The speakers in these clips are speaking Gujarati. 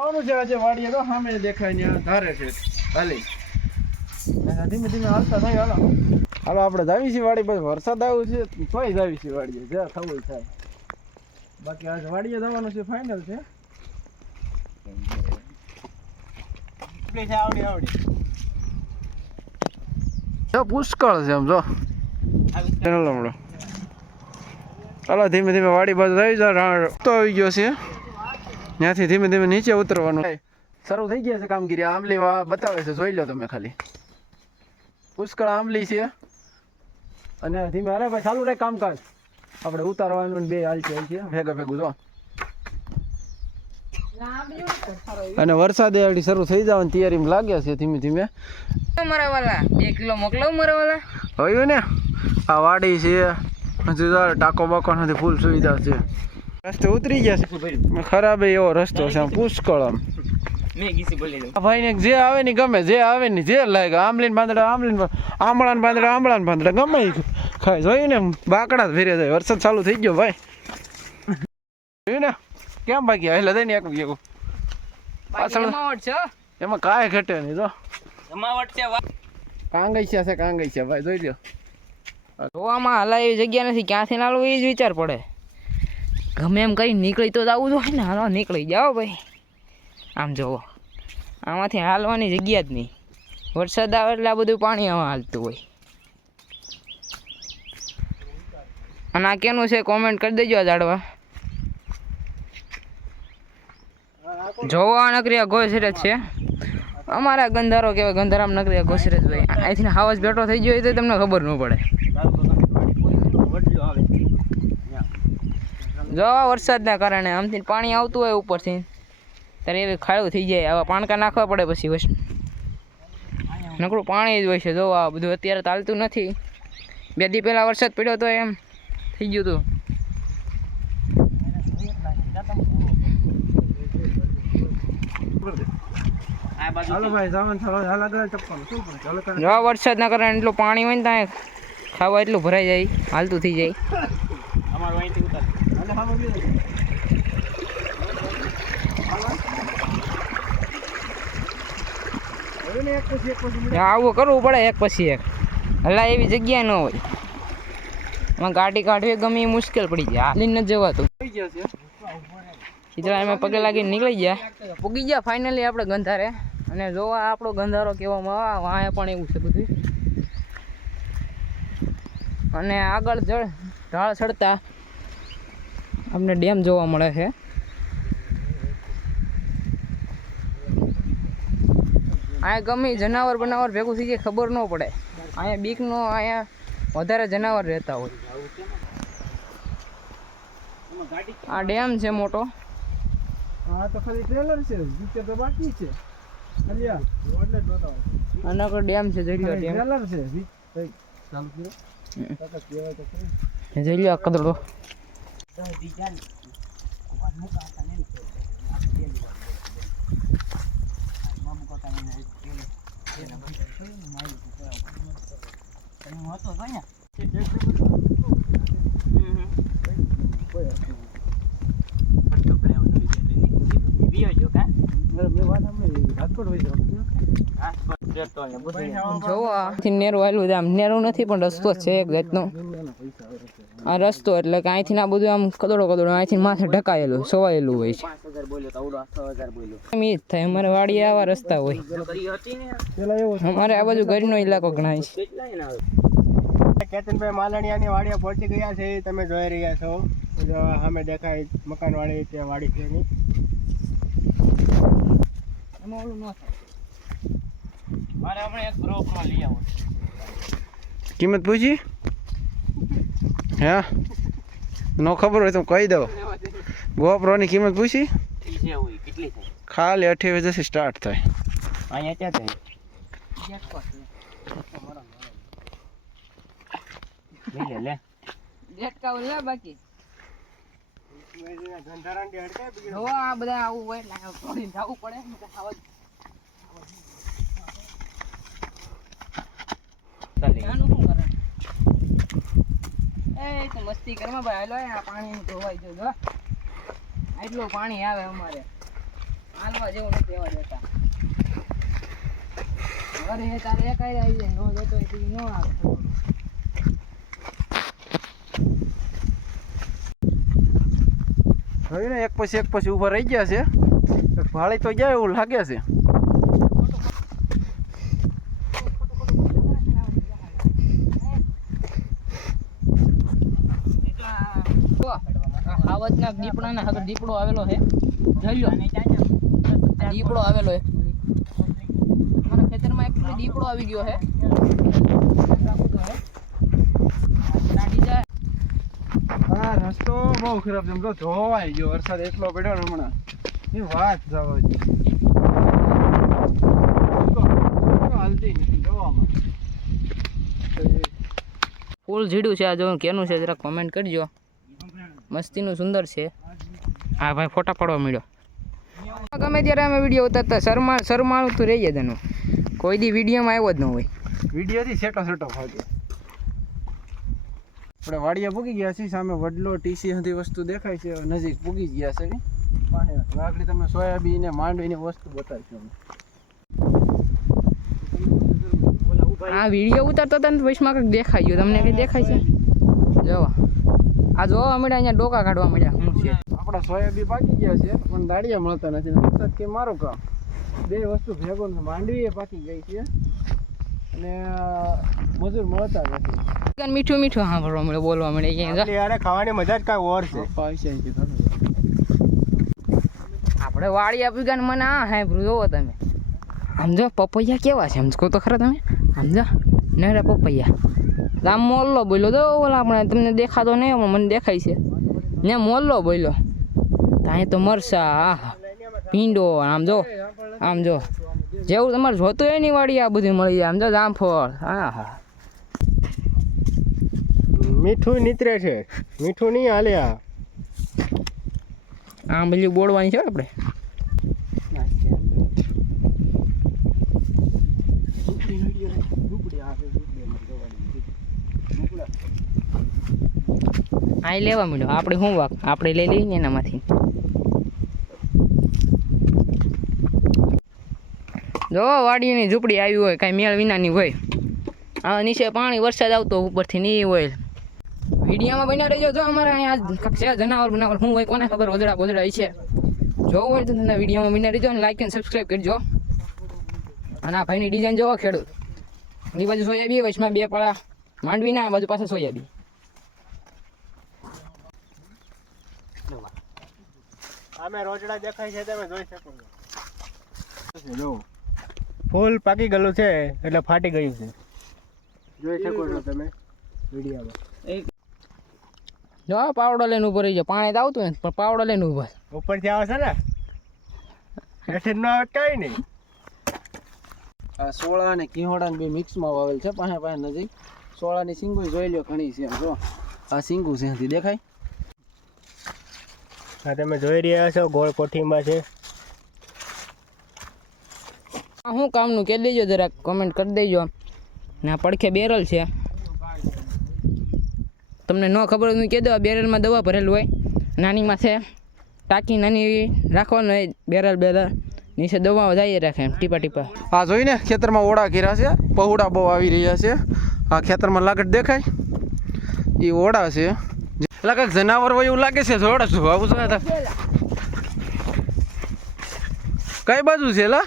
જવાનું છે આજે વાડીએ તો સામે દેખાય ને ધારે છે. હાલી. ધીમે ધીમે હાલતા થાય હાલો. હાલો આપણે જાવી છીએ વાડી પછી. વરસાદ આવ્યો છે તોય જાવી છીએ વાડીએ. જ્યાં થવું થાય. બાકી આજ વાડીએ જવાનું છે ફાઇનલ છે. આવડી આવડી. જો પુષ્કળ છે આમ જો. ચાલો ધીમે ધીમે વાડી બાજુ આવી જાય તો આવી ગયો છે. ત્યાંથી ધીમે ધીમે નીચે ઉતરવાનું. શરૂ થઈ ગયા છે કામગીરી. આંબલી બતાવે છે જોઈ લો તમે ખાલી. પુષ્કળ આંબલી છે. અને ધીમે અરે ભાઈ ચાલુ રહે કામકાજ. આપણે ઉતારવાનું ને બે હાલ છે ભેગા ભેગું જો. અને વરસાદ એડી શરૂ થઈ જવાની તૈયારી લાગ્યા છે ધીમે ધીમે. મારા વાલા બે કિલો મોકલાવ મારા વાલા હોય ને? આ વાડી છે. હજુ ટાકો બાકો નથી ફૂલ સુવિધા છે. રસ્તે ઉતરી ગયા છે. ખરાબ એવો રસ્તો છે પુષ્કળ આમ. મેં ગીસી બોલી દઉં. આ ભાઈને જે આવે ને ગમે જે આવે ને જે લાગે આમલીન પાંદડા આમલીન આંબળા ને પાંદડા આંબળા ને પાંદડા ગમે ખાય. જોયું ને બાકડા જ ફેરે જાય. વરસાદ ચાલુ થઈ ગયો ભાઈ. જોયું ને? કેમ બાકી? એટલે થઈને ને એક ગયો પાછળ છે એમાં કાંઈ ઘટે નહીં જો. કાંગૈસિયા છે કાંગૈસિયા ભાઈ જોઈ લો જોવામાં હાલા એવી જગ્યા નથી. ક્યાંથી નાલું એ જ વિચાર પડે. ગમે એમ કરી નીકળી તો જવું જોઈએ ને, હાલો નીકળી જાઓ ભાઈ. આમ જોવો. આમાંથી હાલવાની જગ્યા જ નહીં. વરસાદ આવે એટલે આ બધું પાણી આમાં હાલતું હોય. અને આ કેનું છે કોમેન્ટ કરી દેજો આ ઝાડવા. જોવા નકરિયા ગોસરજ છે. અમારા ગંધારો કહેવાય, ગંધારામ નકરી ગોસરેજ ભાઈ અહીંથી હાવસ બેઠો થઈ ગયો હોય તો તમને ખબર ન પડે. જો વરસાદના કારણે આમથી પાણી આવતું હોય ઉપરથી ત્યારે એવી ખાડું થઈ જાય આવા પાણકા નાખવા પડે પછી વસ નકરું પાણી જ હોય છે જો આ બધું અત્યારે ચાલતું નથી. બે દી પહેલાં વરસાદ પડ્યો તો એમ થઈ ગયું હતું. જો વરસાદના કારણે એટલું પાણી હોય ને ત્યાં ખાવા એટલું ભરાઈ જાય હાલતું થઈ જાય. અમારું અહીંથી બે આવું કરવું પડે એક પછી એક. હલા એવી જગ્યા ન હોય. એમાં ગાડી કાઢવી ગમે એ મુશ્કેલ પડી જાય. હાલીને ન જવાતું. ખીચડા એમાં પગે લાગીને નીકળી ગયા. પૂગી ગયા ફાઇનલી આપણે ગંધારે. અને જોવા આપણો ગંધારો કહેવામાં આવે વાંય પણ એવું છે બધું. અને આગળ જળ, ઢાળ ચડતા આપણે ડેમ જોવા મળે છે. અહીંયા ગમે જનાવર બનાવર ભેગું થઈ જાય ખબર ન પડે. અહીંયા બીકનો અહીંયા વધારે જનાવર રહેતા હોય. આ ડેમ છે મોટો. હા તો ખાલી ટ્રેલર છે પિક્ચર તો બાકી છે. અલિયા એટલે જ બતાવો. અને આગળ ડેમ છે ડેમ. ટ્રેલર છે ચાલુ કર્યો? આ કદડો. મેં મેં વાત સાંભળી રાજકોટ વહી જાવ જોવો અહીંથી નેરું આવેલું છે આમ નેરું નથી પણ રસ્તો છે એક જાતનો દુનિયાના પૈસા આવે છે આ રસ્તો એટલે કે અહીંથી ના બધું આમ કદડો કદડો અહીંથી માથે ઢકાયેલું સોવાયેલું હોય છે. એમ જ થાય અમારે વાડી આવા રસ્તા હોય. અમારે આ બાજુ ઘરનો ઇલાકો ગણાય છે. કેતનભાઈ માલણિયાની વાડીએ પહોંચી ગયા છે એ તમે જોઈ રહ્યા છો. જો સામે દેખાય મકાન વાળી ત્યાં વાડી છે એની એમાં ઓલું ન થાય. મારે હમણાં એક ગ્રુપમાં લઈ આવો કિંમત પૂછી? હા? નો ખબર હોય તો કહી દો ગોપ્રોની કિંમત પૂછી? ખાલી અઠ્યાવીસ હજારથી સ્ટાર્ટ થાય. અહીંયા ક્યાં થાય? લે લે. લે બાકી. જો આ બધા આવું હોય જવું પડે ને તો આવા જ- આનું શું કરે? મસ્તી કરમાં ભાઈ. હાલો, આ પાણી ધોવાઈ જો એટલું પાણી આવે અમારે. હાલવા જેવું નથી એવા જતા અરે તારે એકાઈ આવી જાય, નો જતો નો આવે. હવે ને એક પછી એક પછી ઊભા રહી ગયા છે. ભાળી તો જાય એવું લાગે છે. આવતના દીપડાના આગળ દીપડો આવેલો છે. આ દીપડો આવેલો છે. અમારા ખેતરમાં એક દીપડો આવી ગયો છે. રસ્તો બહુ ખરાબ છે. તો ધોવાઈ ગયો. વરસાદ એટલો પડ્યો ને હમણાં. એ વાત જવા દે નથી જોવામાં. ફૂલ જીડું છે આ જો કેનું છે જરા કોમેન્ટ કરજો. મસ્તીનું સુંદર છે. હા ભાઈ ફોટા પાડવા મળ્યો. ગમે ત્યારે અમે વીડિયો ઉતારતા શરમા શરમાળું તો રહી જાય કોઈ દી વિડીયોમાં આવ્યો જ ન હોય. વિડીયોથી સેટો સેટો ફાટ્યો આપણે વાડિયા પૂગી ગયા છીએ સામે વડલો ટીસી સુધી વસ્તુ દેખાય છે નજીક પૂગી ગયા છે આગળ તમે સોયાબીન ને માંડવીની વસ્તુ બતાવીશું અમે આ વીડિયો ઉતારતો હતા ને વચમાં કંઈક દેખાઈ ગયું. તમને કંઈ દેખાય છે? જો આ જોવા મળ્યા અહીંયા ડોકા કાઢવા મળ્યા. શું છે. આપણા સોયાબી પાકી ગયા છે પણ દાડિયા મળતા નથી. વરસાદ કે મારું કામ? બે વસ્તુ ભેગો ને માંડવી એ પાકી ગઈ છે અને મજૂર મળતા નથી. મીઠું મીઠું સાંભળવા મળે બોલવા મળે યાર ખાવાની મજા જ કાંઈ ઓર છે. થતું. આપણે વાળી આપી ગયા મને આ સાંભળ્યું જોવો તમે. સમજો પપૈયા કેવા છે? સમજો તો ખરા તમે. સમજો ને પપૈયા. આમ મોલ્લો બોલ્યો તો ઓલા આપણે તમને દેખાતો નહીં પણ મને દેખાય છે. ને મોલ્લો બોલ્યો ત્યાં તો મરસા આ પીંડો આમ જો આમ જો. જેવું તમારે જોતું હોયની વાડી આ બધું મળી જાય. આમ જો જામફળ હા હા મીઠું નીતરે છે. મીઠું નહીં હાલે આ. આમ બધું બોળવાની છે આપણે. આ લેવા મળ્યો આપણે શું વાક? આપણે લઈ લઈએ એનામાંથી. જો, વાડીની ઝૂંપડી આવી હોય, કાંઈ મેળ વિનાની હોય. આ નીચે પાણી વરસાદ આવતો, ઉપરથી નહીં હોય. વિડીયામાં બન્યા રહેજો જો અમારે અહીંયા છે, જનાવર બનાવર શું હોય કોને ખબર વદડા બોદડા છે. જોવું હોય તો તમને વિડીયોમાં બન્યા રહેજો અને લાઈક અને સબસ્ક્રાઈબ કરજો. અને આ ભાઈની ડિઝાઇન જોવો, ખેડૂત. એ બાજુ સોયાબી, વચમાં બે પડા માંડવીના, આ બાજુ પાસે સોયાબી. આમે રોજડા દેખાય છે તમે જોઈ શકો છો. જો. ફૂલ પાકી ગયેલું છે એટલે ફાટી ગયું છે. જોઈ શકો છો તમે વિડીયોમાં. જો આ પાવડો લઈને ઊભો રહી જાય પાણી તો આવતું ને પણ પાવડો લઈને ઊભો ઉપરથી આવે છે ને? હેઠે ન આવે કઈ નહીં. આ સોળા અને કિહોડા બે મિક્સમાં વાવેલ છે પાસે પાસે નજીક. સોળાની સિંગુ જોઈ લ્યો ઘણી છે જો. આ સિંગુ છે દેખાય આ તમે જોઈ રહ્યા છો ગોળ કોઠીમાં છે. આ શું કામનું? કહી દેજો જરાક કોમેન્ટ કરી દેજો. ને આ પડખે બેરલ છે. તમને ન ખબર હોય કહી દો આ બેરલમાં દવા ભરેલું હોય. નાનીમાં છે. ટાંકી નાની એવી રાખવાનું હોય બેરલ બેરલ. નીચે દવા જાય રાખે એમ ટીપા ટીપા. આ જોઈને ખેતરમાં ઓળા ઘેરા છે. પહોળા બહુ આવી રહ્યા છે. આ ખેતરમાં લાગટ દેખાય. એ ઓળા છે. એટલે કાંઈક જનાવર હોય એવું લાગે છે થોડા આવું શું હતા કઈ બાજુ છે, લા?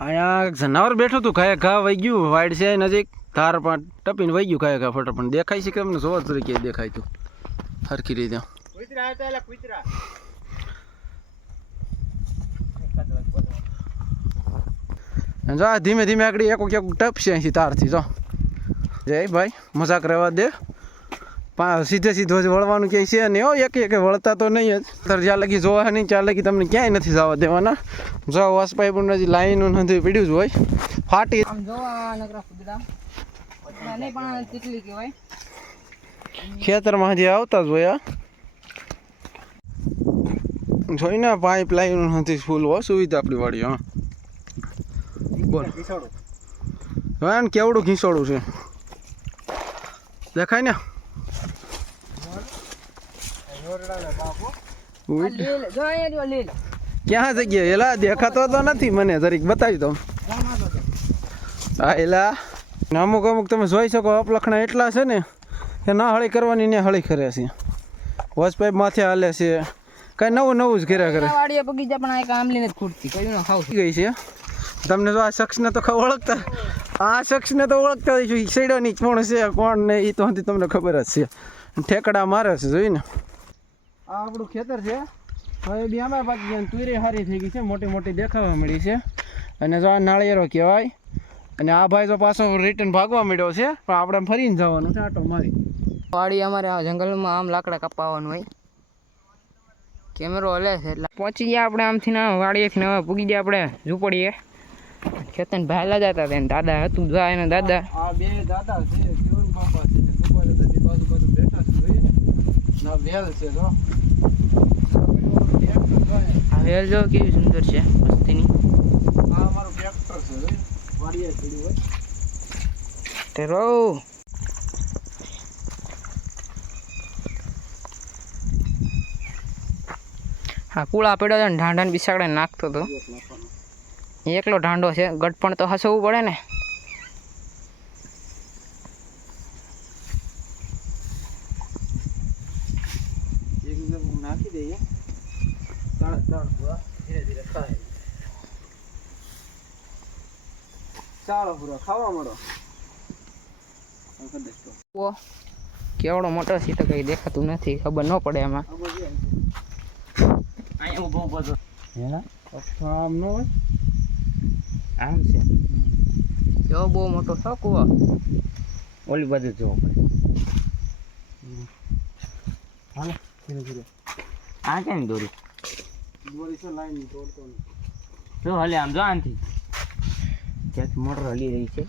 અહીંયા જનાવર બેઠું હતું, ખાય ઘા વહી ગયું, વાઈડ છે નજીક ધાર પણ ટપીને વહી ગયું ખાય ઘા ફટા, પણ દેખાય છે કે તમને જોવા તરીકે દેખાય તું. સરખી રીતે. ધીમે ધીમે આગળ એક એક ટપશે અહીંથી તારથી જો. જય ભાઈ મજાક રહેવા દે. સીધે સીધો જ વળવાનું કહે છે અને એવો એક એક વળતા તો નહીં જ. તાર જ્યાં લગી જોવા નહીં ત્યાં લગી તમને ક્યાંય નથી જવા દેવાના. જો વાસપાઈ પણ હજી લાઈનો નથી પીડ્યું જ હોય. ફાટી ખેતરમાં હજી આવતા જ હોય જોઈને પાઇપ લાઈન નથી ફૂલ હો સુવિધા આપણી વાળી હા. બોલ. કેવડું ઘીસોડું છે? દેખાય ને? ક્યાં જગ્યા એલા દેખાતો તો નથી મને જરીક બતાવી દો હા એલા અમુક અમુક તમે જોઈ શકો અપલખણા એટલા છે ને કે ના હળી કરવાની ને હળી કરે છે. વોશ પાઇપ માથે હાલે છે. કઈ નવું નવું જ કર્યા કરે. વાડીએ બગીચા પણ આ એક આંબલીને જ ખૂટતી. કયું ખાવ. ગઈ છે. તમને જો આ શખ્સને તો ઓળખતા આ શખ્સને તો ઓળખતા જ સૈડો સૈડાની કોણ છે. કોણ ને એ તો હતી તમને ખબર જ છે. ઠેકડા મારે છે જોઈને. આ આપણું ખેતર છે. હવે બી આમાં પાકી ગયા તુરે સારી થઈ ગઈ છે. મોટી મોટી દેખાવા મળી છે. અને જો આ નાળિયેરો કહેવાય. અને આ ભાઈ તો પાછો રિટર્ન ભાગવા મળ્યો છે. પણ આપણે ફરીને જવાનું છે આટો મારી. વાડી અમારે આ જંગલમાં આમ લાકડા કપાવવાનું હોય. કેમેરો હલે છે એટલે. પહોંચી ગયા આપણે આમથી ના વાડીએથી નવા હવે પૂગી ગયા આપણે ઝૂંપડીએ. ખેતન ભાયલા જતા હતા દાદા હતું જા એના દાદા. આ બે દાદા છે જીવન બાપા છે ગોપાલ હતા બાજુ બાજુ બેઠા છે જોઈએ. ના વેલ છે જો. આ વેલ જો કેવી સુંદર છે મસ્તીની. આ મારો ટ્રેક્ટર છે જોઈએ. વાડીએ પડ્યું હોય. તે રો હા કુળા પડ્યો હતો ને ઢાંઢાને બિસાડે નાખતો હતો એકલો ઢાંડો છે ગટપણ તો હસવું પડે ને. નાખી દઈએ. ત્રણ ત્રણ ધીરે ધીરે ખાય. ચાલો પૂરા. ખાવા મળો. આ કરી દઈશ તો. ઓ કેવડો મોટો છે તો કઈ દેખાતું નથી ખબર ન પડે એમાં. અહીંયા ઊભો ઊભો છો આમ ન હોય? આમ છે. જો બહુ મોટો છો કુવો ઓલી બાજુ જોવો પડે હાલો ધીરે ધીરે. આ કેમ દોરી? દોરી છે લાઈનની તોડતો નહીં. જો હલે આમ જો આનથી. ક્યાંક મોટર હલી રહી છે.